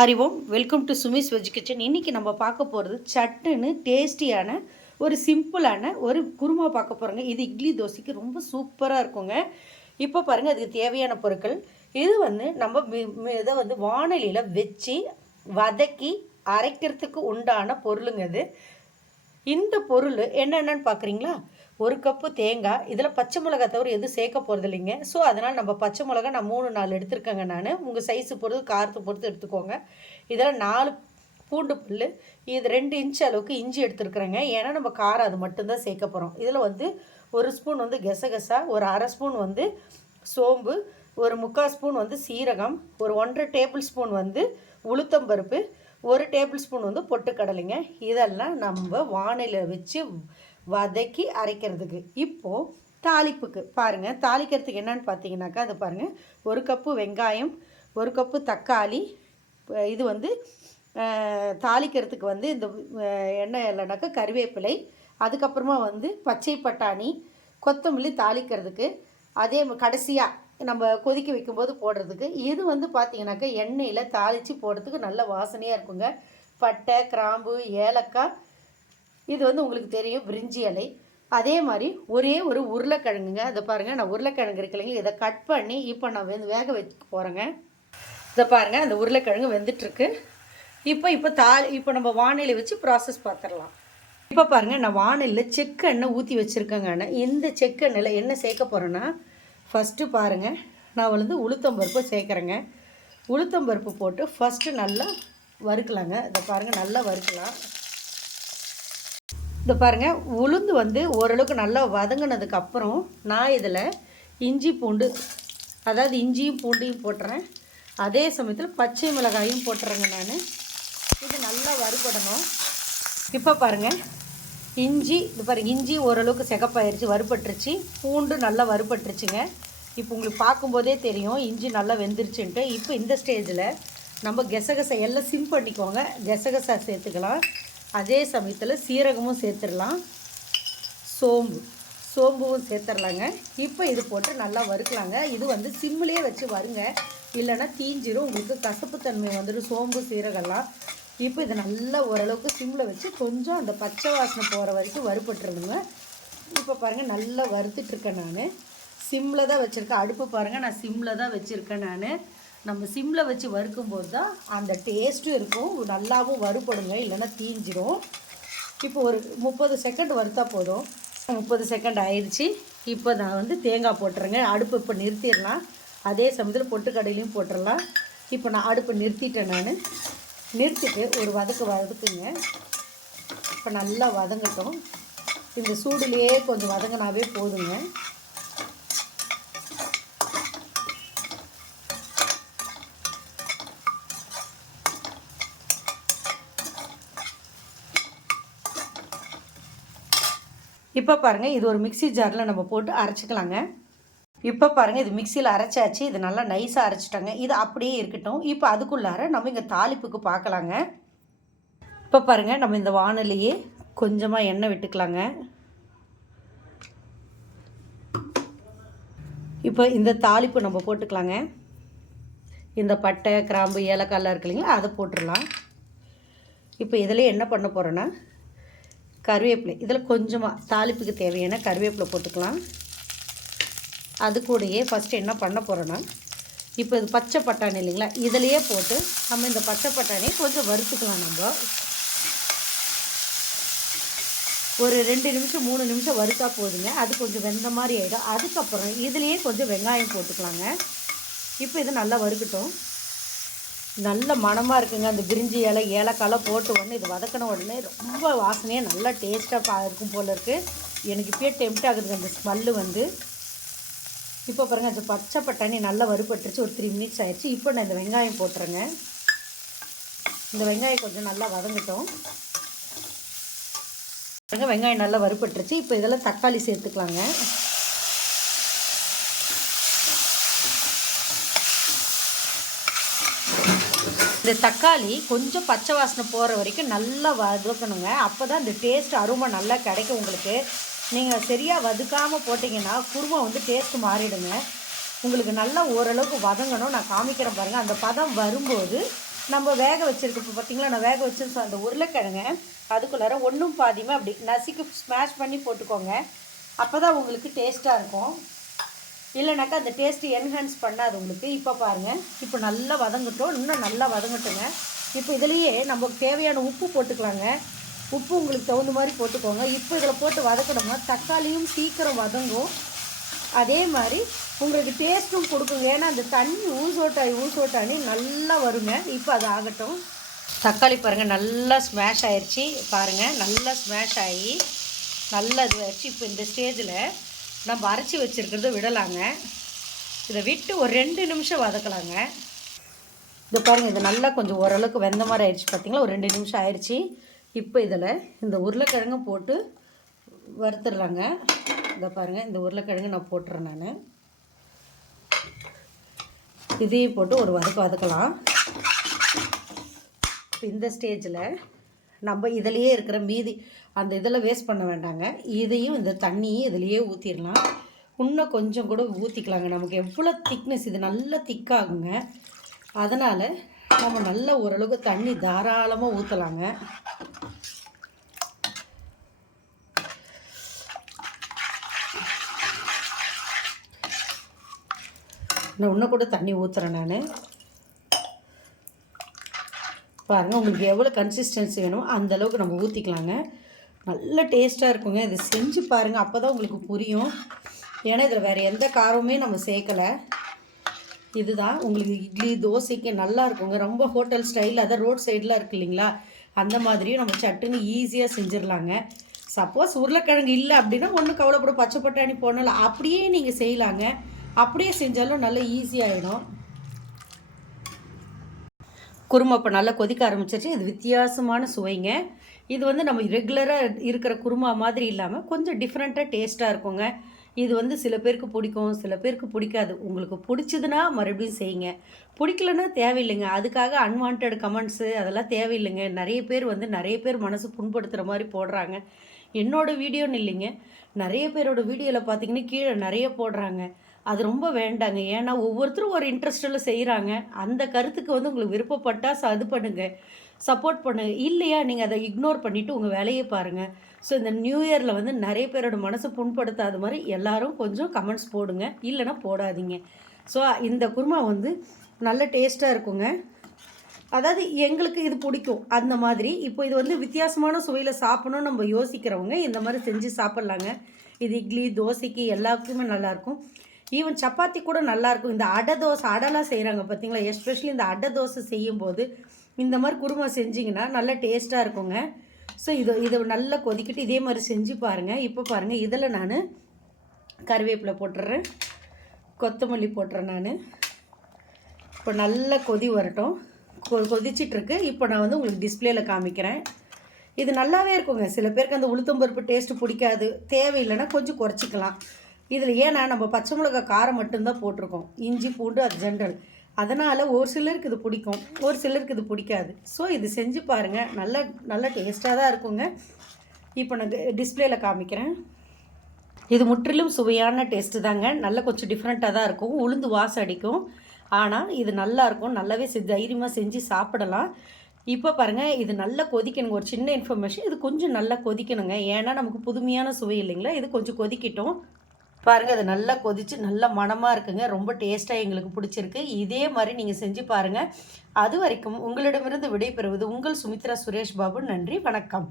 Hari Om, welcome to Sumi's veg kitchen. இன்றைக்கி நம்ம பார்க்க போகிறது சட்டுன்னு டேஸ்டியான ஒரு சிம்பிளான ஒரு குருமா பார்க்க போகிறோங்க. இது இட்லி தோசைக்கு ரொம்ப சூப்பராக இருக்குங்க. இப்போ பாருங்கள், அதுக்கு தேவையான பொருட்கள். இது நம்ம இதை வானலியில் வச்சு வதக்கி அரைக்கிறதுக்கு உண்டான பொருளுங்க. இது இந்த பொருள் என்னென்னு பார்க்குறீங்களா? ஒரு கப்பு தேங்காய், இதில் பச்சை மிளகா தவிர எதுவும் சேர்க்க போகிறது இல்லைங்க. ஸோ அதனால் நம்ம பச்சை மிளகா நான் 3-4 எடுத்துருக்கேங்க. நான் உங்கள் சைஸு பொறுத்து காரத்தை பொறுத்து எடுத்துக்கோங்க. இதில் 4 பூண்டு புல், இது 2 இன்ச் அளவுக்கு இஞ்சி எடுத்துருக்குறேங்க. ஏன்னா நம்ம காரம் அது மட்டும்தான் சேர்க்க போகிறோம். இதில் 1 ஸ்பூன் கெசகசா, ஒரு 1/2 ஸ்பூன் சோம்பு, ஒரு 3/4 ஸ்பூன் சீரகம், ஒரு 1/2 டேபிள் ஸ்பூன் உளுத்தம்பருப்பு, 1 டேபிள் ஸ்பூன் பொட்டுக்கடலைங்க. இதெல்லாம் நம்ம வானிலையில் வச்சு வதக்கி அரைக்கிறதுக்கு. இப்போது தாளிப்புக்கு பாருங்கள். தாளிக்கிறதுக்கு என்னென்னு பார்த்தீங்கன்னாக்கா, அது பாருங்கள், 1 கப்பு வெங்காயம், 1 கப்பு தக்காளி. இது தாளிக்கிறதுக்கு இந்த எண்ணெய் இல்லைனாக்கா கறிவேப்பிலை, அதுக்கப்புறமா பச்சை பட்டாணி, கொத்தமல்லி தாளிக்கிறதுக்கு. அதே கடைசியாக நம்ம கொதிக்க வைக்கும்போது போடுறதுக்கு. இது பார்த்தீங்கன்னாக்கா எண்ணெயில் தாளித்து போடுறதுக்கு நல்ல வாசனையாக இருக்குங்க. பட்டை, கிராம்பு, ஏலக்காய், இது உங்களுக்கு தெரியும், பிரிஞ்சி இலை. அதே மாதிரி ஒரே ஒரு உருளைக்கிழங்குங்க. அதை பாருங்கள், நான் உருளைக்கிழங்கு இருக்குல்லைங்க, இதை கட் பண்ணி இப்போ நான் வேக வைக்க போகிறேங்க. இதை பாருங்கள், அந்த உருளைக்கிழங்கு வெந்துட்டுருக்கு. இப்போ நம்ம வானிலை வச்சு ப்ராசஸ் பார்த்துடலாம். இப்போ பாருங்கள், நான் வானிலையில் செக்கெண்ணெய் ஊற்றி வச்சுருக்கேங்க. இந்த செக்கெண்ணெயில் என்ன சேர்க்க போகிறேன்னா, ஃபஸ்ட்டு பாருங்கள், நான் உளுத்தம்பருப்பு சேர்க்குறேங்க. உளுத்தம்பருப்பு போட்டு ஃபஸ்ட்டு நல்லா வறுக்கலாங்க. இதை பாருங்கள், நல்லா வறுக்கலாம். இதை பாருங்கள், உளுந்து ஓரளவுக்கு நல்லா வதங்கினதுக்கப்புறம் நான் இதில் இஞ்சி பூண்டு, அதாவது இஞ்சியும் பூண்டையும் போட்டுறேன். அதே சமயத்தில் பச்சை மிளகாயும் போட்டுறேங்க. நான் இது நல்லா வறுபடணும். இப்போ பாருங்கள், இஞ்சி ஓரளவுக்கு சிகப்பாயிருச்சு, வறுபட்டுருச்சு. பூண்டு நல்லா வறுபட்டுருச்சுங்க. இப்போ உங்களுக்கு பார்க்கும்போதே தெரியும் இஞ்சி நல்லா வெந்துருச்சுன்ட்டு. இப்போ இந்த ஸ்டேஜில் நம்ம கெசகசை எல்லாம் சிம் பண்ணிக்கோங்க. கெசகசா சேர்த்துக்கலாம். அதே சமயத்தில் சீரகமும் சேர்த்துடலாம், சோம்பும் சேர்த்துடலாங்க. இப்போ இது போட்டு நல்லா வறுக்கலாங்க. இது சிம்மிலே வச்சு வருங்க, இல்லைன்னா தீஞ்சிரும், உங்களுக்கு கசப்புத்தன்மை வந்துடும் சோம்பு சீரகம்லாம். இப்போ இது நல்லா ஓரளவுக்கு சிம்மில் வச்சு கொஞ்சம் அந்த பச்சை வாசனை போகிற வரைக்கும் வறுபட்டுருங்க. இப்போ பாருங்கள், நல்லா வறுத்துட்ருக்கேன். நான் சிம்மில் தான் வச்சுருக்கேன். அடுப்பு பாருங்கள், நான் சிம்மில் தான் வச்சுருக்கேன். நம்ம சிம்மில் வச்சு வறுக்கும்போது தான் அந்த டேஸ்ட்டும் இருக்கும், நல்லாவும் வறுபடுங்க, இல்லைன்னா தீஞ்சிரும். இப்போ ஒரு 30 செகண்ட் வறுத்தா போதும். 30 செகண்ட் ஆயிடுச்சு. இப்போ நான் தேங்காய் போட்டுறேங்க. அடுப்பு இப்போ நிறுத்திடலாம். அதே சமயத்தில் பொட்டுக்கடையிலையும் போட்டுடலாம். இப்போ நான் அடுப்பை நிறுத்திட்டேன். நான் நிறுத்திட்டு ஒரு வதக்குங்க. இப்போ நல்லா வதங்கட்டும். இந்த சூடுலேயே கொஞ்சம் வதங்கினாவே போதுங்க. இப்போ பாருங்கள், இது ஒரு மிக்ஸி ஜாரில் நம்ம போட்டு அரைச்சிக்கலாங்க. இப்போ பாருங்கள், இது மிக்சியில் அரைச்சாச்சு. இது நல்லா நைஸாக அரைச்சிட்டாங்க. இது அப்படியே இருக்கட்டும். இப்போ அதுக்குள்ளார நம்ம இங்கே தாளிப்புக்கு பார்க்கலாங்க. இப்போ பாருங்கள், நம்ம இந்த வானலியே கொஞ்சமாக எண்ணெய் விட்டுக்கலாங்க. இப்போ இந்த தாளிப்பு நம்ம போட்டுக்கலாங்க. இந்த பட்டை, கிராம்பு, ஏலக்காயெல்லாம் இருக்கு இல்லைங்களா, அதை போட்டுடலாம். இப்போ இதில் என்ன பண்ண போகிறோன்னா, கருவேப்பிலை, இதில் கொஞ்சமாக தாளிப்புக்கு தேவையான கருவேப்பிலை போட்டுக்கலாம். அது கூடயே ஃபஸ்ட்டு என்ன பண்ண போகிறோன்னா, இப்போ இது பச்சை பட்டாணி இல்லைங்களா, இதிலையே போட்டு நம்ம இந்த பச்சை பட்டாணியை கொஞ்சம் வறுத்துக்கலாம். நம்ம ஒரு 2 நிமிஷம் 3 நிமிஷம் வறுத்தா போதுங்க. அது கொஞ்சம் வெந்த மாதிரி ஆகிடும். அதுக்கப்புறம் இதுலேயே கொஞ்சம் வெங்காயம் போட்டுக்கலாங்க. இப்போ இது நல்லா வறுக்கட்டும். நல்ல மணமாக இருக்குங்க. அந்த பிரிஞ்சி இலை, ஏலக்காயெல்லாம் போட்டு உடனே இது வதக்கின உடனே ரொம்ப வாசனையாக நல்லா டேஸ்ட்டாக இருக்கும் போல் இருக்குது. எனக்கு இப்போயே டெம்ப்ட் ஆகுதுங்க அந்த ஸ்மெல்லு. இப்போ பாருங்கள், அந்த பச்சை பட்டாணி நல்லா வறுபட்டுருச்சு. ஒரு 3 மினிட்ஸ் ஆயிடுச்சு. இப்போ நான் இந்த வெங்காயம் போட்டுறேங்க. இந்த வெங்காயம் கொஞ்சம் நல்லா வதங்கட்டும். வெங்காயம் நல்லா வறுபட்டுருச்சு. இப்போ இதெல்லாம் தக்காளி சேர்த்துக்கலாங்க. இந்த தக்காளி கொஞ்சம் பச்சை வாசனை போகிற வரைக்கும் நல்லா வதக்கணுங்க. அப்போ தான் இந்த டேஸ்ட் அருமை நல்லா கிடைக்கும் உங்களுக்கு. நீங்கள் சரியாக வதக்காமல் போட்டிங்கன்னா குருமா டேஸ்ட்டு மாறிடுங்க. உங்களுக்கு நல்லா ஓரளவுக்கு வதங்கணும். நான் காமிக்கிறேன் பாருங்கள். அந்த பதம் வரும்போது நம்ம வேக வச்சுருக்க இப்போ பார்த்திங்களா, நான் வேக வச்சுருக்கேன் அந்த உருளைக்கிழங்க அதுக்குள்ளார ஒன்றும் பாதியுமே அப்படி நசுக்கி ஸ்மாஷ் பண்ணி போட்டுக்கோங்க. அப்போ தான் உங்களுக்கு டேஸ்ட்டாக இருக்கும். இல்லைனாக்கா அந்த டேஸ்ட்டு என்ஹான்ஸ் பண்ணாது உங்களுக்கு. இப்போ பாருங்கள், இப்போ நல்லா வதங்கட்டும், இன்னும் நல்லா வதங்கட்டுங்க. இப்போ இதுலேயே நமக்கு தேவையான உப்பு போட்டுக்கலாங்க. உப்பு உங்களுக்கு தகுந்த மாதிரி போட்டுக்கோங்க. இப்போ இதில் போட்டு வதக்கணும்னா தக்காளியும் சீக்கிரம் வதங்கும். அதே மாதிரி உங்களுக்கு டேஸ்ட்டும் கொடுக்குங்க. ஏன்னா அந்த தண்ணி ஊசோட்டானி நல்லா வருங்க. இப்போ அது ஆகட்டும். தக்காளி பாருங்கள் நல்லா ஸ்மாஷ் ஆயிடுச்சு. பாருங்கள் நல்லா ஸ்மாஷ் ஆகி நல்லா இது ஆயிடுச்சு. இப்போ இந்த ஸ்டேஜில் நம்ம அரைச்சி வச்சுருக்கிறத விடலாங்க. இதை விட்டு ஒரு 2 நிமிஷம் வதக்கலாங்க. இதை பாருங்கள், இது நல்லா கொஞ்சம் ஓரளவுக்கு வெந்த மாதிரி ஆயிடுச்சு பார்த்திங்களா. ஒரு 2 நிமிஷம் ஆயிடுச்சு. இப்போ இதில் இந்த உருளைக்கிழங்கும் போட்டு வறுத்துடுறாங்க. இதை பாருங்கள், இந்த உருளைக்கிழங்கு நான் போட்டுறேன். நான் இதையும் போட்டு ஒரு வதக்கலாம். இந்த ஸ்டேஜில் நம்ம இதிலையே இருக்கிற மீதி அந்த இதில் வேஸ்ட் பண்ண வேண்டாங்க. இதையும் இந்த தண்ணியும் இதிலையே ஊற்றிடலாம். இன்னும் கொஞ்சம் கூட ஊற்றிக்கலாங்க. நமக்கு எவ்வளோ திக்னஸ், இது நல்லா திக்காகுங்க. அதனால் நம்ம நல்லா ஓரளவுக்கு தண்ணி தாராளமாக ஊற்றலாங்க. நான் இன்னும் கூட தண்ணி ஊற்றுறேன். நான் பாருங்கள், உங்களுக்கு எவ்வளோ கன்சிஸ்டன்சி வேணுமோ அந்தளவுக்கு நம்ம ஊற்றிக்கலாங்க. நல்ல டேஸ்ட்டாக இருக்குங்க. இதை செஞ்சு பாருங்கள், அப்போ தான் உங்களுக்கு புரியும். ஏன்னா இதில் வேறு எந்த காரமுமே நம்ம சேர்க்கலை. இதுதான் உங்களுக்கு இட்லி தோசைக்கு நல்லா இருக்குங்க. ரொம்ப ஹோட்டல் ஸ்டைலில், அதான் ரோட் சைடில் இருக்குது இல்லைங்களா, அந்த மாதிரியும் நம்ம சட்டுன்னு ஈஸியாக செஞ்சிடலாங்க. சப்போஸ் உருளைக்கிழங்கு இல்லை அப்படின்னா ஒன்றும் கவலைப்படும், பச்சை பட்டாணி போடல, அப்படியே நீங்கள் செய்யலாங்க. அப்படியே செஞ்சாலும் நல்லா ஈஸியாகிடும். குருமா இப்போ நல்லா கொதிக்க ஆரம்பிச்சிருச்சு. இது வித்தியாசமான சுவைங்க. இது வந்து நம்ம ரெகுலராக இருக்கிற குருமா மாதிரி இல்லாமல் கொஞ்சம் டிஃப்ரெண்ட்டாக டேஸ்ட்டாக இருக்குங்க. இது சில பேருக்கு பிடிக்கும், சில பேருக்கு பிடிக்காது. உங்களுக்கு பிடிச்சதுன்னா மறுபடியும் செய்யுங்க, பிடிக்கலன்னா தேவையில்லைங்க. அதுக்காக அன்வான்ட் கமெண்ட்ஸு அதெல்லாம் தேவையில்லைங்க. நிறைய பேர் மனசு புண்படுத்துகிற மாதிரி போடுறாங்க. என்னோடய வீடியோன்னு இல்லைங்க, நிறைய பேரோட வீடியோவில் பார்த்தீங்கன்னா கீழே நிறைய போடுறாங்க. அது ரொம்ப வேண்டாங்க. ஏன்னா ஒவ்வொருத்தரும் ஒரு இன்ட்ரெஸ்ட்டில் செய்கிறாங்க. அந்த கருத்துக்கு உங்களுக்கு விருப்பப்பட்டால் அது பண்ணுங்கள், சப்போர்ட் பண்ணுங்கள். இல்லையா நீங்கள் அதை இக்னோர் பண்ணிவிட்டு உங்கள் வேலையை பாருங்கள். ஸோ இந்த நியூ இயரில் நிறைய பேரோட மனசை புண்படுத்தாத மாதிரி எல்லோரும் கொஞ்சம் கமெண்ட்ஸ் போடுங்க, இல்லைன்னா போடாதீங்க. ஸோ இந்த குருமா நல்ல டேஸ்ட்டாக இருக்குங்க. அதாவது எங்களுக்கு இது பிடிக்கும் அந்த மாதிரி. இப்போ இது வித்தியாசமான சுவையில் சாப்பிடணும்னு நம்ம யோசிக்கிறவங்க இந்த மாதிரி செஞ்சு சாப்பிட்லாங்க. இது இட்லி தோசைக்கு எல்லாருக்குமே நல்லாயிருக்கும். ஈவன் சப்பாத்தி கூட நல்லாயிருக்கும். இந்த அடைலாம் செய்கிறாங்க பார்த்தீங்களா, எஸ்பெஷலி இந்த அடை தோசை செய்யும்போது இந்த மாதிரி குருமா செஞ்சிங்கன்னா நல்லா டேஸ்ட்டாக இருக்குங்க. ஸோ இதை நல்லா கொதிக்கிட்டு இதே மாதிரி செஞ்சு பாருங்கள். இப்போ பாருங்கள், இதில் நான் கருவேப்பிலை போட்டுடுறேன், கொத்தமல்லி போட்டுறேன். நான் இப்போ நல்லா கொதி வரட்டும். கொதிச்சிட்ருக்கு. இப்போ நான் உங்களுக்கு டிஸ்பிளேயில் காமிக்கிறேன். இது நல்லாவே இருக்குங்க. சில பேருக்கு அந்த உளுத்தம்பருப்பு டேஸ்ட்டு பிடிக்காது, தேவையில்லைன்னா கொஞ்சம் குறைச்சிக்கலாம். இதில் ஏன்னா நம்ம பச்சை மிளகா காரம் மட்டும்தான் போட்டிருக்கோம், இஞ்சி பூண்டு அது ஜென்ரல். அதனால் ஒரு சிலருக்கு இது பிடிக்கும், ஒரு சிலருக்கு இது பிடிக்காது. ஸோ இது செஞ்சு பாருங்கள், நல்ல டேஸ்ட்டாக தான் இருக்குங்க. இப்போ நான் டிஸ்பிளேயில் காமிக்கிறேன். இது முற்றிலும் சுவையான டேஸ்ட்டு தாங்க. நல்லா கொஞ்சம் டிஃப்ரெண்ட்டாக தான் இருக்கும், உளுந்து வாசம் அடிக்கும். ஆனால் இது நல்லாயிருக்கும், நல்லாவே தைரியமாக செஞ்சு சாப்பிடலாம். இப்போ பாருங்கள், இது நல்லா கொதிக்கணுங்க. ஒரு சின்ன இன்ஃபர்மேஷன், இது கொஞ்சம் நல்லா கொதிக்கணுங்க. ஏன்னா நமக்கு புதுமையான சுவை இல்லைங்களா, இது கொஞ்சம் கொதிக்கட்டும். பாருங்கள், அது நல்லா கொதித்து நல்ல மணமாக இருக்குங்க. ரொம்ப டேஸ்ட்டாக எங்களுக்கு பிடிச்சிருக்கு. இதே மாதிரி நீங்கள் செஞ்சு பாருங்கள். அது வரைக்கும் உங்களிடமிருந்து விடைபெறுவது உங்கள் சுமித்ரா சுரேஷ் பாபு. நன்றி, வணக்கம்.